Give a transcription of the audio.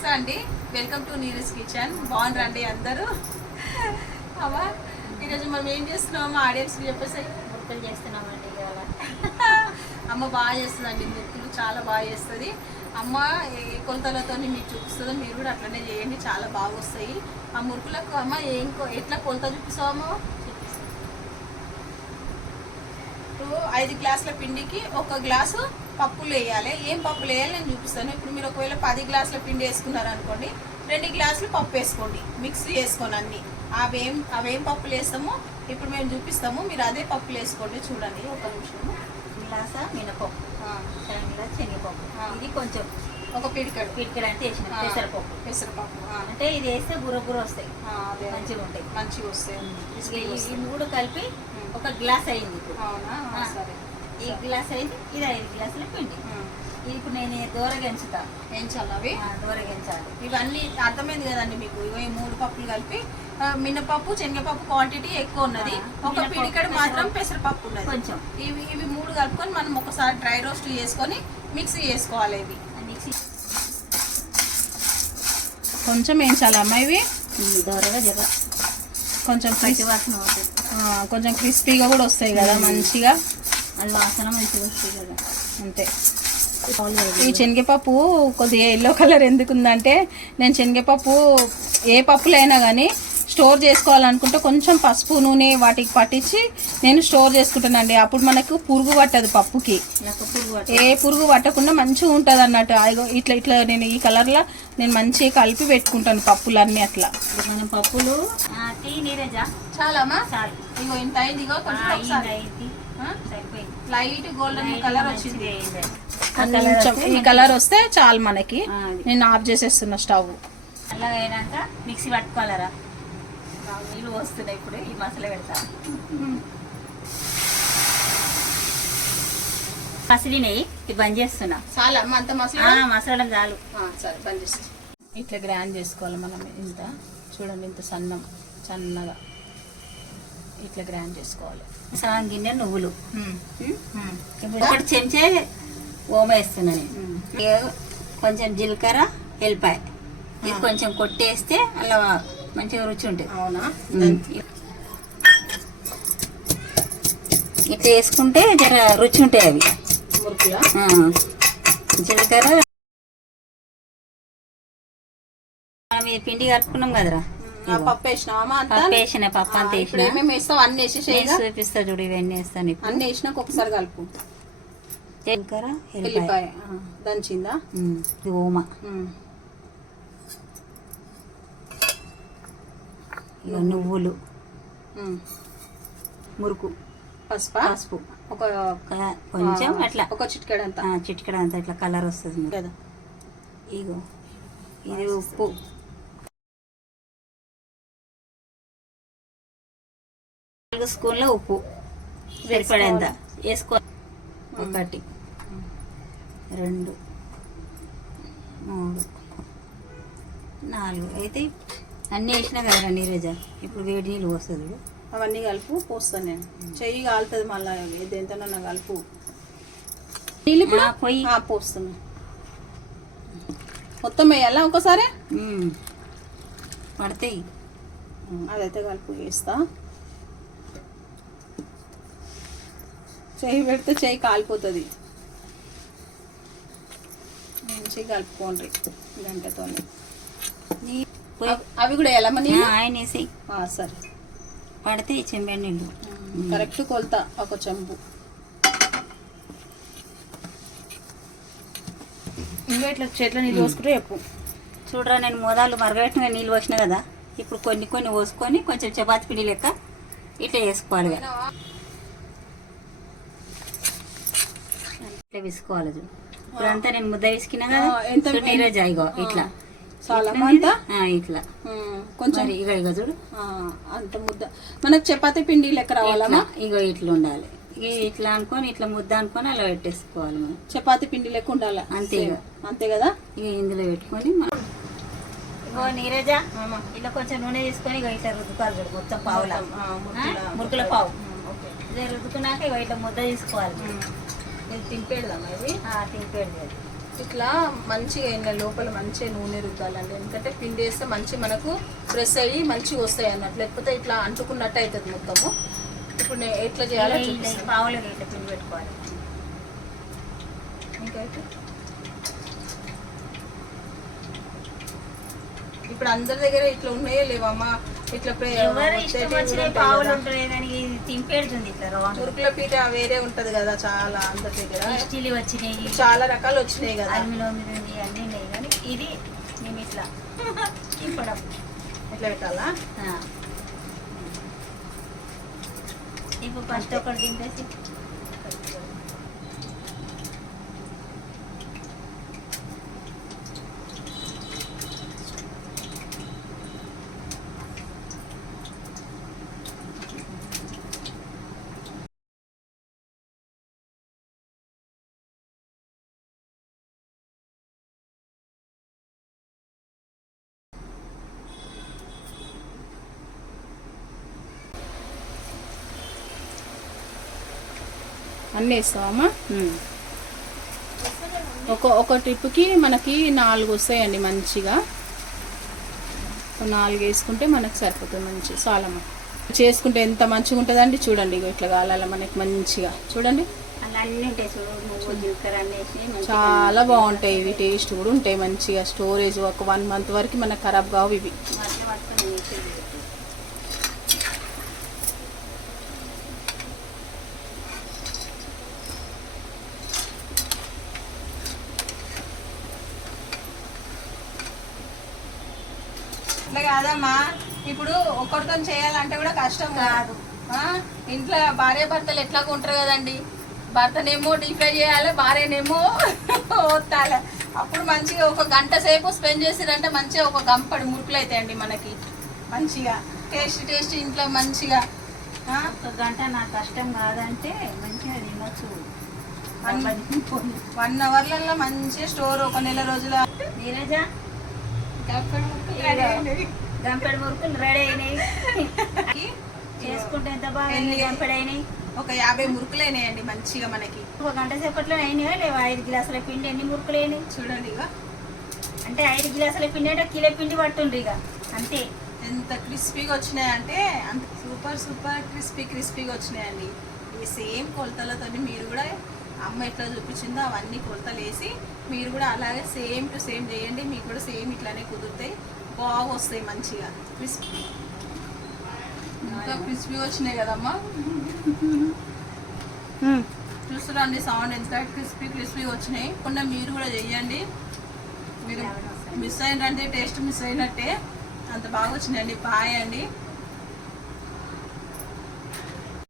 నమస్తే అండి. Welcome to Neeraj kitchen బాగున్నారండి అందరూ? అమ్మా ఈరోజు మనం ఏం చేస్తున్నాం మా ఆడియన్స్కి చెప్పేసి ముక్కలు చేస్తున్నామండి అమ్మ బాగా చేస్తుందండి ముక్కులు చాలా బాగా చేస్తుంది. అమ్మ ఏ కొలతలతో మీకు చూపిస్తుందో మీరు కూడా అట్లనే చేయండి చాలా బాగా వస్తాయి. ఆ మురుకులకు అమ్మ ఏం ఎట్లా కొలత చూపిస్తామో ఇప్పుడు ఐదు గ్లాసుల పిండికి ఒక గ్లాసు పప్పులు వేయాలి. ఏం పప్పులు వేయాలి నేను చూపిస్తాను. ఇప్పుడు మీరు ఒకవేళ పది గ్లాసుల పిండి వేసుకున్నారు అనుకోండి రెండు గ్లాసులు పప్పు వేసుకోండి. మిక్స్ చేసుకోండి అన్ని. అవేం అవేం పప్పులు వేస్తామో ఇప్పుడు మేము చూపిస్తాము. మీరు అదే పప్పులు వేసుకోండి. చూడండి. ఒక నిమిషము. గ్లాస మినపప్పు. గ్లాస్ శనగపప్పు. ఇది కొంచెం ఒక పిడికడు. పిడికలు అంటే వేసిన. పెసరపప్పు. పెసరపప్పు. అంటే ఇది వేస్తే బుర్ర బుర్ర వస్తాయి. మంచిగా ఉంటాయి మంచిగా వస్తాయి ఈ-. మూడు కలిపి ఒక గ్లాస్ అయింది ఈ గ్లాస్ అయింది ఇది ఐదు గ్లాసుల పిండి. ఇప్పుడు నేను దూరగా ఎంచుతా ఏం చల్లవి ఆ, దూరగా ఎంచాలి ఇవన్నీ అర్థమైంది కదండి మీకు. ఈ మూడు పప్పులు కలిపి మినపప్పు శనగపప్పు క్వాంటిటీ ఎక్కువ ఉన్నది. ఒక పిడికడు మాత్రం పెసరపప్పు. ఉన్నది. కొంచెం. ఇవి ఇవి మూడు కలుపుకొని మనం ఒకసారి డ్రై రోస్ట్ చేసుకొని మిక్సీ చేసుకోవాలి ఇవి. మిక్సీ కొంచెం వేయించాలమ్మా ఇవి? దూరగా జర కొంచెం పచ్చి వాసన అవుతుంది కొంచెం క్రిస్పీగా కూడా వస్తాయి కదా మంచిగా. అండ్ వాసన మంచిగా వస్తుంది కదా అంతే. ఈ శనగపప్పు కొద్దిగా ఎల్లో కలర్ ఎందుకు ఉందంటే నేను శనగపప్పు ఏ పప్పులైనా కానీ స్టోర్ చేసుకోవాలనుకుంటే కొంచెం పసుపు నూనె వాటికి పట్టించి నేను స్టోర్ చేసుకుంటానండి. అప్పుడు మనకు పురుగు పట్టదు పప్పుకి. ఏ పురుగు పట్టకుండా మంచిగా ఉంటుంది అన్నట్టు. ఇట్లా ఇట్లా నేను ఈ కలర్లో నేను మంచిగా కలిపి పెట్టుకుంటాను పప్పులన్నీ అట్లా. మనం పప్పులు ఇగో ఇంత అయింది ఇగో లైట్ గోల్డెన్ కలర్ వచ్చింది. కొంచెం ఈ కలర్ వస్తే చాలు మనకి. నేను ఆఫ్ చేసేస్తున్నా స్టవ్. చల్లగా అయినాక మిక్సీ పట్టుకోవాలరా? నీళ్ళు వస్తున్నాయి ఇప్పుడు ఈ మసాలా పెడతా. పసిడి నెయ్యి ఇది బంద్ చేస్తున్నా. చాలా అంత ఆ, మసాలా మసాలా చాలు. ఆ, సరే బంద్ చేసి. ఇట్లా గ్రైండ్ చేసుకోవాలి మనం ఇంత. చూడండి ఇంత సన్నం సన్నగా. ఇట్లా గ్రైండ్ చేసుకోవాలి. సగం గిన్నె నువ్వులు. ఇప్పుడు ఒకటి చెంచా ఓమ వేస్తున్నా నేను. ఉమ్. ఇక కొంచెం జీలకర్ర ఇది కొంచెం కొట్టేస్తే అలా మంచిగా రుచి ఉంటుంది అవునా? ఉం. ఇట్లా వేసుకుంటే జర రుచి ఉంటాయి అవి జీలకర్ర. మనం పిండి కలుపుకున్నాం కదరా? పప్పు వేసిన పప్పు అంతా వేసిన. అన్ని చూపిస్తా చూడు ఇవన్నీ వేస్తాను అన్ని వేసినాక ఒకసారి కలుపు. జీలకర్ర ఎల్లిపాయ. దంచిందా. ఇది ఓమ ఉమ్. ఇక నువ్వులు. మురుకు. పసుపా? పసుపు. ఒక కొంచెం అట్లా. ఒక చిటికెడంతా. ఆ, చిటికెడ అంతా ఇట్లా కలర్ వస్తుంది. కదా. ఇగో. ఇది ఉప్పు. నాలుగు స్పూన్ల ఉప్పు. సరిపడేంత. వేసుకో. ఒకటి. రెండు. మూడు. నాలుగు. అయితే అన్నీ వేసినా కదరా నీరజ ఇప్పుడు వేడి నీళ్ళు పోస్తుంది. అవన్నీ కలుపు పోస్తాను నేను. చెయ్యి కాలుతుంది మళ్ళీ దేంతోనన్నా కలుపు. నీళ్ళు ఇప్పుడు? పొయ్యి పోస్తున్నా. మొత్తం వేయాలా ఒకసారి. పడతాయి. అదైతే కలుపు వేస్తా. చెయ్యి పెడితే చెయ్యి కాలిపోతుంది. మంచిగా కలుపుకోండి గంటతో నీ పొయ్యి అవి కూడా ఆ, ఆయన వేసి సరే. పడితే చెంబడి నీళ్ళు. కరెక్ట్ కొలత ఒక చెంబు. ఇంకా ఇట్లా చెట్ల నీళ్ళు పోసుకుంటే చెప్పు. చూడరా నేను మోదాలు మరగబెట్టిన నీళ్ళు పోసిన కదా. ఇప్పుడు కొన్ని కొన్ని పోసుకొని కొంచెం చపాతి పిండి లెక్క ఇట్లా వేసుకోవాలి. ఇట్లా విసుకోవాలి ఇప్పుడు అంతా నేను ముద్ద విసికినా కదా. ఇగో ఇట్లా. ఇట్లా. కొంచెం ఇగో ఇగో చూడు. ఆ, అంత ముద్ద. మనకు చపాతీ పిండి లెక్క రావాలమ్మా ఇగో ఇట్లా ఉండాలి. ఇక ఇట్లా అనుకొని ఇట్లా ముద్ద అనుకొని అలా పెట్టేసుకోవాలి మనం. చపాతీ పిండి లెక్క ఉండాలి? అంతే ఇక. అంతే కదా? ఇక ఇందులో పెట్టుకొని మనం ఇగో నీరజ ఇలా కొంచెం నూనె తీసుకొని ఇగో ఇట్లా రుద్దుకోవాలి చూడు మొత్తం పావులా. మురుకుల పావు. ఇదే రుద్దుకున్నాక ఇగో ఇట్లా ముద్ద తీసుకోవాలి. ఉమ్. ఇది తింపేద్దామా ఇది? ఆ, తింపేది అది. ఇట్లా మంచిగా అయిన లోపల మంచిగా నూనె రుద్దాలండి. ఎందుకంటే పిండి వేస్తే మంచి మనకు ప్రెస్ అయ్యి మంచిగా వస్తాయి అన్నట్టు. లేకపోతే ఇట్లా అంటుకున్నట్టు అవుతుంది మొత్తము. ఇప్పుడు నేను ఎట్లా చేయాలో ఇట్లా పిండి పెట్టుకోవాలి. ఇంకైతే ఇప్పుడు అందరి దగ్గర ఇట్లా ఉన్నాయో లేవమ్మా? ఇట్లా ఇట్లా మురుకుల పీట వేరే ఉంటది కదా చాలా అందరి దగ్గర. వచ్చినాయి. చాలా రకాలు వచ్చినాయి కదా. ఇది మేము ఇట్లా తిప్పడం ఎట్లా పెట్టాలా. ఇప్పుడు ఫస్ట్ ఒకటి తింపేసి. అన్నీ వేస్తావమ్మా. ఒక ఒక ట్రిప్కి మనకి నాలుగు వస్తాయండి మంచిగా. నాలుగు వేసుకుంటే మనకు సరిపోతుంది మంచి చాలమ్మ. చేసుకుంటే ఎంత మంచిగా ఉంటుందండి చూడండి ఇట్లా కాలాల మనకి మంచిగా. చూడండి. చాలా బాగుంటాయి ఇవి టేస్ట్ కూడా ఉంటాయి మంచిగా. స్టోరేజ్ ఒక వన్ మంత్ వరకు మనకు ఖరాబ్ కావు ఇవి. అట్లా కాదమ్మా. ఇప్పుడు ఒక్కరితో చేయాలంటే కూడా కష్టం కాదు? ఇంట్లో భార్య భర్తలు ఎట్లాగో ఉంటారు కదండి. భర్తనేమో డీప్ ఫ్రై చేయాలి భార్యనేమో ఓత్తాలి అప్పుడు మంచిగా ఒక గంట సేపు స్పెండ్ చేసిరంటే మంచిగా ఒక గంపడి మురుకులు అవుతాయండి మనకి. మంచిగా. టేస్ట్ టేస్ట్ ఇంట్లో మంచిగా? ఒక గంట నాకు కష్టం కాదంటే మంచిగా తినొచ్చు. వన్ అవర్లలో మంచిగా స్టోర్ ఒక నెల రోజుల. నీరజ. గంపెడు మురుకులు రెడీ అయినాయి. చేసుకుంటే ఎంత బాగా? గంపెడు అయినాయి? ఒక యాభై మురుకులు అయినాయండి మంచిగా మనకి. ఒక గంట సేపట్లో అయినాయా లేవా? ఐదు గ్లాసుల పిండి ఎన్ని మురుకులు అయినాయి? చూడండి ఇక అంటే ఐదు గ్లాసుల పిండి అంటే కిలో పిండి పట్టుండ్రి ఇక అంతే. ఎంత క్రిస్పీగా వచ్చినాయంటే అంత సూపర్ సూపర్ క్రిస్పీ క్రిస్పీగా వచ్చినాయండి. ఈ సేమ్ కొలతలతో మీరు కూడా అమ్మ ఎట్లా చూపించిందో అవన్నీ కొలతలు వేసి మీరు కూడా అలాగే సేమ్ టు సేమ్ చేయండి. మీకు కూడా సేమ్ ఇట్లానే కుదురుతాయి. బాగా వస్తాయి మంచిగా. క్రిస్పీ. ఇంకా క్రిస్పీగా వచ్చినాయి కదమ్మా. చూస్తున్నాండి సౌండ్ ఎంత క్రిస్పీ క్రిస్పీగా వచ్చినాయి. కొన్ని మీరు కూడా చెయ్యండి. మీరు మిస్ అయినంటే టేస్ట్ మిస్ అయినట్టే. అంత బాగా వచ్చినాయండి. బాయ్ అండి.